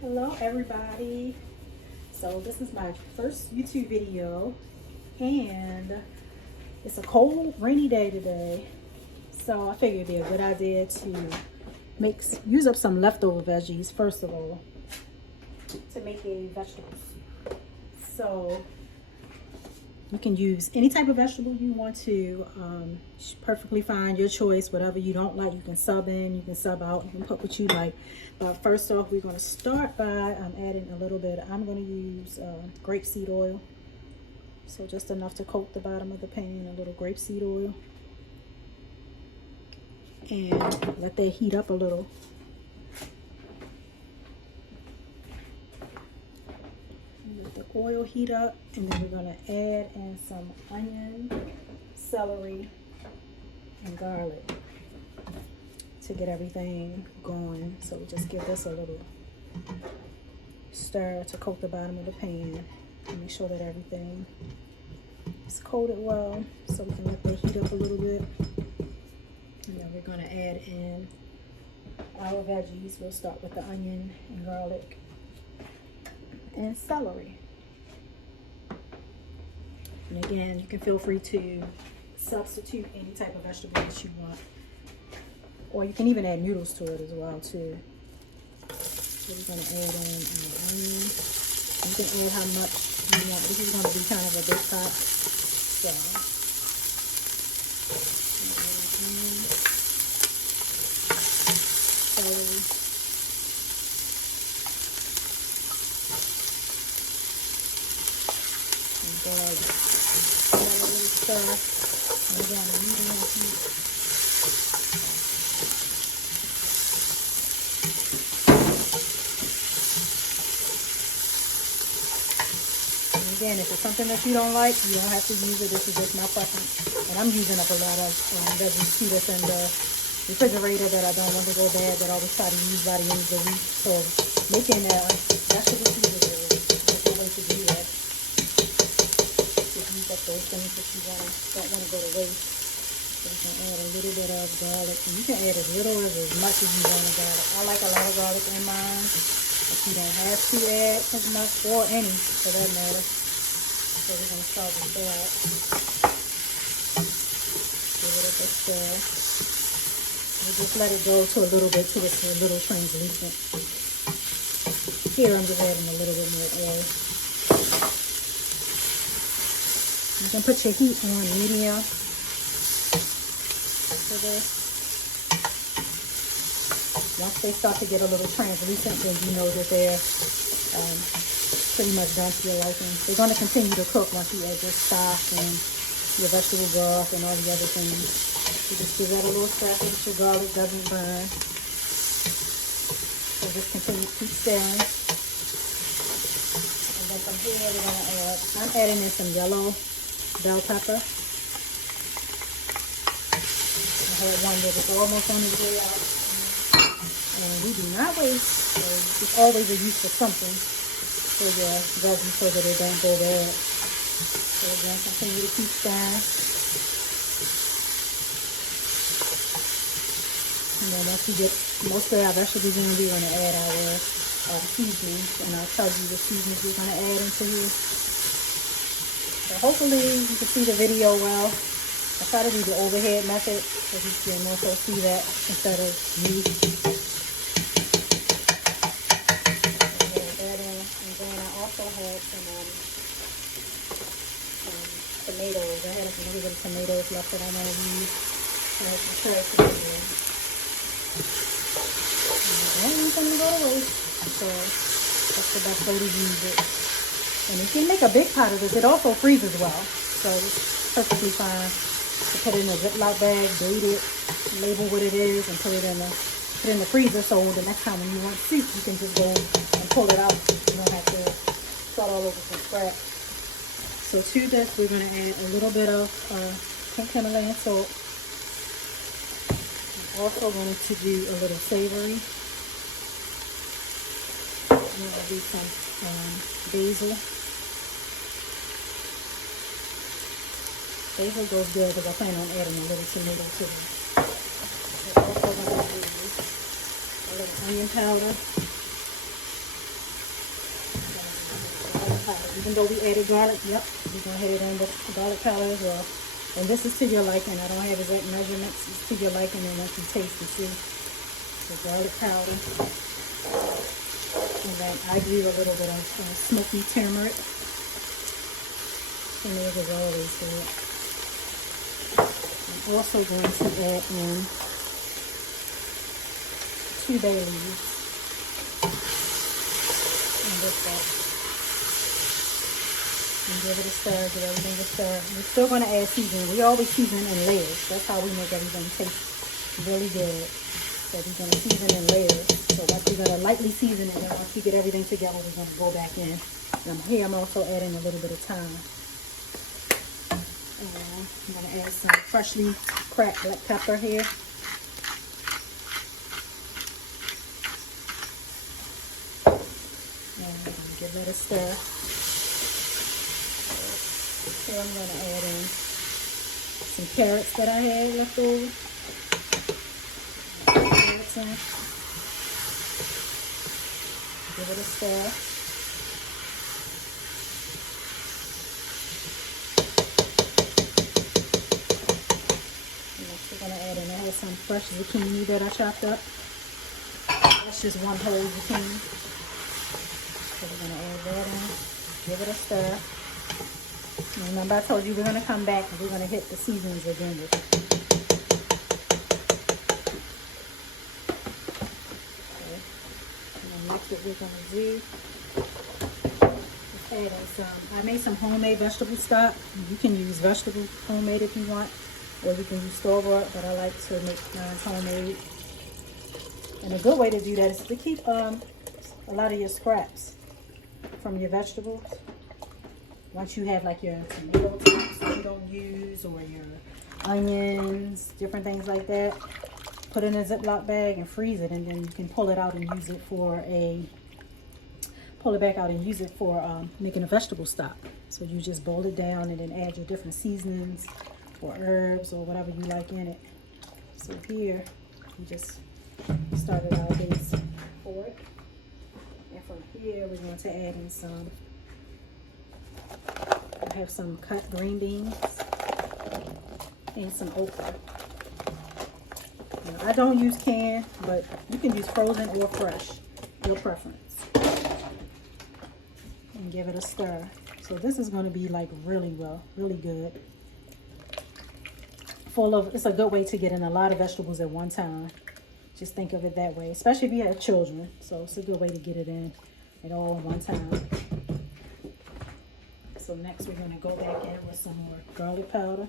Hello everybody. So this is my first YouTube video and it's a cold rainy day today, so I figured it'd be a good idea to use up some leftover veggies first of all to make a vegetable soup. So you can use any type of vegetable you want to, perfectly fine, your choice. Whatever you don't like, you can sub in, you can sub out, you can put what you like. But first off, we're going to start by adding a little bit. I'm going to use grapeseed oil. So just enough to coat the bottom of the pan, a little grapeseed oil. And let that heat up a little. Let the oil heat up, and then we're going to add in some onion, celery, and garlic to get everything going. So just give this a little stir to coat the bottom of the pan and make sure that everything is coated well, so we can let that heat up a little bit. And then we're going to add in our veggies. We'll start with the onion and garlic and celery. And again, you can feel free to substitute any type of vegetable that you want, or you can even add noodles to it as well too. So we're going to add in onion. You can add how much you want. This is going to be kind of a big pot, so onion, celery, and garlic. Stir, and again, I'm medium heat. And again, if it's something that you don't like, you don't have to use it. This is just my preference. And I'm using up a lot of veggies too that's in the refrigerator that I don't want to go bad, that I always try to use by the end of the week. So making a vegetable soup is a way to do that. Use up those things that you don't want to go to waste. So you can add a little bit of garlic, and you can add as little or as much as you want of garlic. I like a lot of garlic in mine, but you don't have to add as much, or any for that matter. So we're going to start with that. Give it a good stir. We'll just let it go to a little bit till it's a little translucent. Here I'm just adding a little bit more oil. You can put your heat on medium for this. Once they start to get a little translucent, then you know that they're pretty much done to your liking. They're going to continue to cook once you add your stock and your vegetable broth and all the other things. You just give that a little stir so that your garlic doesn't burn. So just continue to keep stirring. And then from here we're going to add, I'm adding in some yellow bell pepper. I had one that was almost on the way out. And we do not waste, so it's always a use for something for your veggies so that it don't go bad. So again, continue to keep stirring. And then once we get most of our vegetables in, we're going to add our seasonings, and I'll tell you the seasonings we're going to add into here. So hopefully you can see the video well. I try to do the overhead method so you can also see that instead of me. And then I also had some tomatoes. I had a little bit of tomatoes left that I want to use. I had some cherry tomatoes. I don't need them to go to waste, so that's the best way to use it. And if you make a big pot of this, it also freezes well. So it's perfectly fine to put it in a Ziploc bag, date it, label what it is, and put it in the freezer. So the next time when you want soup, you can just go and pull it out. You don't have to start all over from scratch. So to this, we're going to add a little bit of pink Himalayan salt. I'm also going to do a little savory. I'm going to do some basil. Basil goes good because I plan on adding a little tomato to it. We're also going to do a little onion powder. powder. Even though we added garlic, yep, we're going to hit it in with garlic powder as well. And this is to your liking. I don't have exact measurements. It's to your liking and once you taste it too. The garlic powder. And then I do a little bit of smoky turmeric. Turmeric is always good. I'm also going to add in 2 bay leaves. And this up. And give it a stir, give everything a stir. We're still going to add seasoning. We always season in layers. That's how we make everything taste really good. So we're going to season in layers. So once we're going to lightly season it, and once we get everything together, we're going to go back in. And here I'm also adding a little bit of thyme. And I'm going to add some freshly cracked black pepper here. And give that a stir. So I'm going to add in some carrots that I had left over. Give it a stir. Next we're going to add in, I have some fresh zucchini that I chopped up. That's just one whole zucchini. So we're going to add that in. Give it a stir. Remember I told you we're going to come back and we're going to hit the seasonings again with it. Okay. And then next what we're going to do is add in some, I made some homemade vegetable stock. You can use vegetable homemade if you want, or you can use store-bought, but I like to make mine homemade. And a good way to do that is to keep a lot of your scraps from your vegetables. Once you have like your tomato tops that you don't use, or your onions, different things like that, put it in a Ziploc bag and freeze it, and then you can pull it out and use it for making a vegetable stock. So you just boil it down and then add your different seasonings or herbs or whatever you like in it. So here, we just started our base for it. And from here, we're going to add in some, I have some cut green beans and some okra. Now, I don't use canned, but you can use frozen or fresh, your preference. And give it a stir. So this is going to be like really good. It's a good way to get in a lot of vegetables at one time. Just think of it that way, especially if you have children. So it's a good way to get it in at all at one time. So next we're going to go back in with some more garlic powder.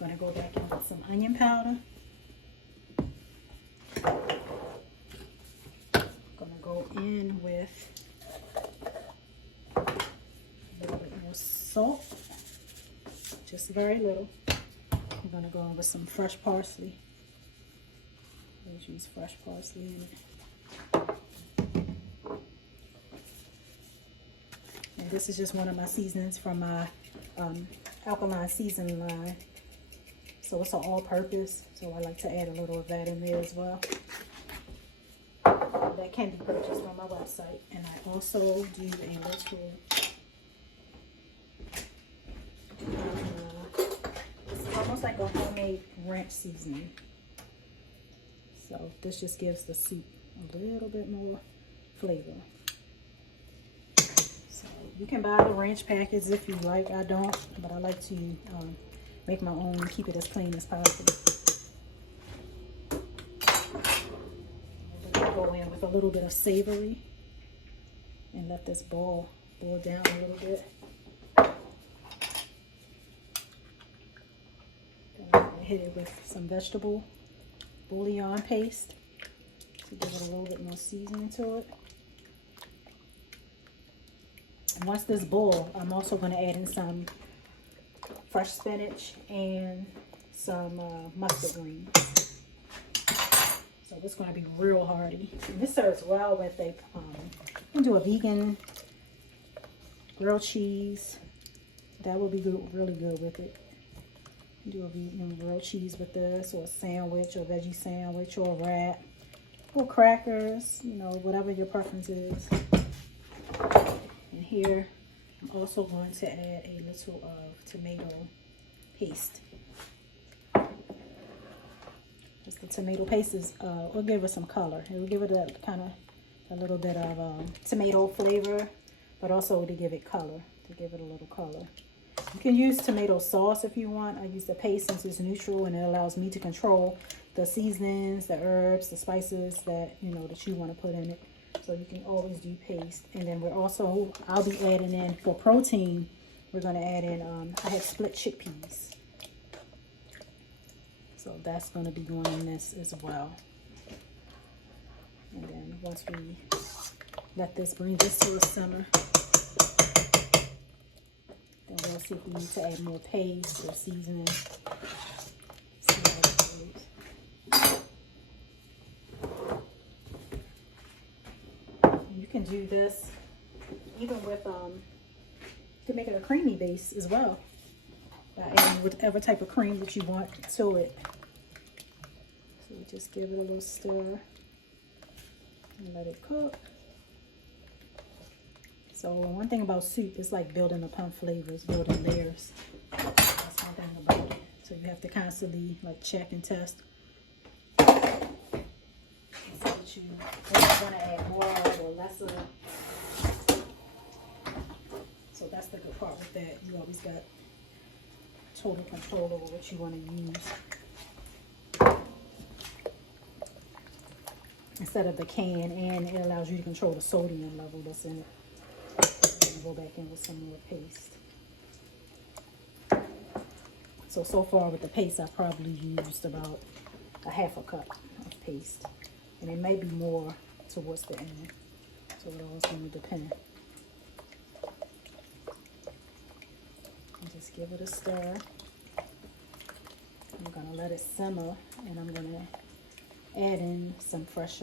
Going to go back in with some onion powder. Going to go in with a little bit more salt, just very little. I'm going to go in with some fresh parsley. Let's use fresh parsley in it. And this is just one of my seasonings from my alkaline seasoning line. So it's an all-purpose, so I like to add a little of that in there as well. That can be purchased on my website. And I also do a little, it's almost like a homemade ranch seasoning. So this just gives the soup a little bit more flavor. So you can buy the ranch packets if you like. I don't, but I like to make my own, keep it as clean as possible. I'm going to go in with a little bit of savory and let this boil down a little bit. Hit it with some vegetable bouillon paste to give it a little bit more seasoning to it. And once this boils, I'm also going to add in some fresh spinach and some mustard greens. So it's going to be real hearty. And this serves well with a, you can do a vegan grilled cheese. That will be good, really good with it. Do a vegan grilled cheese with this, or a sandwich, or a veggie sandwich, or a wrap. or crackers, you know, whatever your preference is. And here, I'm also going to add a little of tomato paste. Just the tomato paste will give it some color. It will give it a kind of a little bit of tomato flavor, but also to give it color, to give it a little color. You can use tomato sauce if you want. I use the paste since it's neutral and it allows me to control the seasonings, the herbs, the spices that, you know, that you want to put in it. So you can always do paste. And then I'll be adding in, for protein, we're going to add in, I have split chickpeas. So that's going to be going in this as well. And then once we bring this to a simmer, then we'll see if we need to add more paste or seasoning. See how it goes. And you can do this even with, to make it a creamy base as well, by adding whatever type of cream that you want to it. So we just give it a little stir and let it cook. So one thing about soup is like building upon flavors, building layers. That's one thing about it. So you have to constantly like check and test. So that you want to add more or lesser. So that's the good part with that. You always got total control over what you want to use. Instead of the can, and it allows you to control the sodium level that's in it. And go back in with some more paste. So far with the paste, I probably used about a half a cup of paste. And it may be more towards the end. So it always going to depend. And just give it a stir. I'm going to let it simmer, and I'm going to add in some fresh